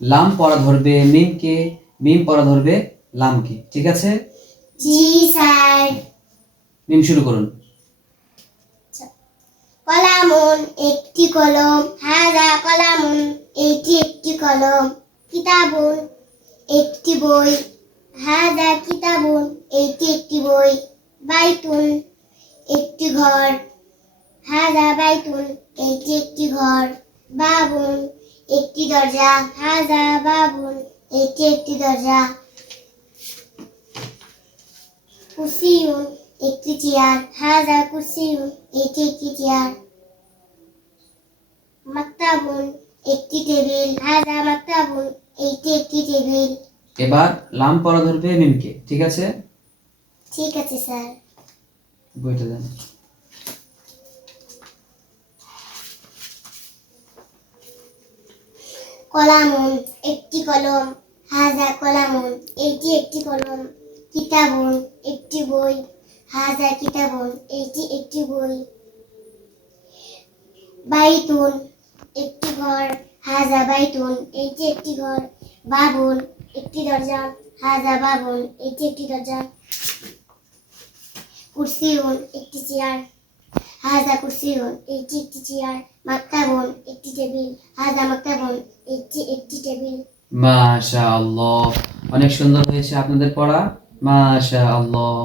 লাম পড়া ধরবে মিমকে, মিম পড়া ধরবে লামকে। ঠিক আছে? জি স্যার। মিম শুরু করুন। কলামুন একটি কলম, হাযা কলামুন এটি একটি কলম। কিতাবুন একটি বই, হাযা কিতাবুন এটি একটি বই। বাইতুন একটি ঘর, হাযা বাইতুন এটি একটি ঘর। বাবুন একটি দরজা, হাযা বাবুন এটি একটি দরজা। কুরসিউন একটি চেয়ার, হাযা কুরসিউন এটি একটি চেয়ার। মাকতাবুন একটি টেবিল, হাযা মাকতাবুন এটি একটি টেবিল। এবার লাম পড়া ধরবে মিমকে। ঠিক আছে? ঠিক আছে স্যার। বইটা দেন। কলামুন একটি কলম, হাযা কলামুন এটি একটি কলম। কিতাবুন একটি বই, হাযা কিতাবুন এটি একটি বই। বাইতুন একটি ঘর, হাযা বাইতুন এটি একটি ঘর। বাবুন একটি দরজা, হাযা বাবুন এটি একটি দরজা। কুরসিউন একটি চেয়ার, হাযা কুরসিউন এটি একটি চেয়ার। মাকতাবুন একটি টেবিল, হাযা মাকতাবুন এটি একটি টেবিল। মাশাআল্লাহ, অনেক সুন্দর হয়েছে আপনাদের পড়া। মাশাআল্লাহ।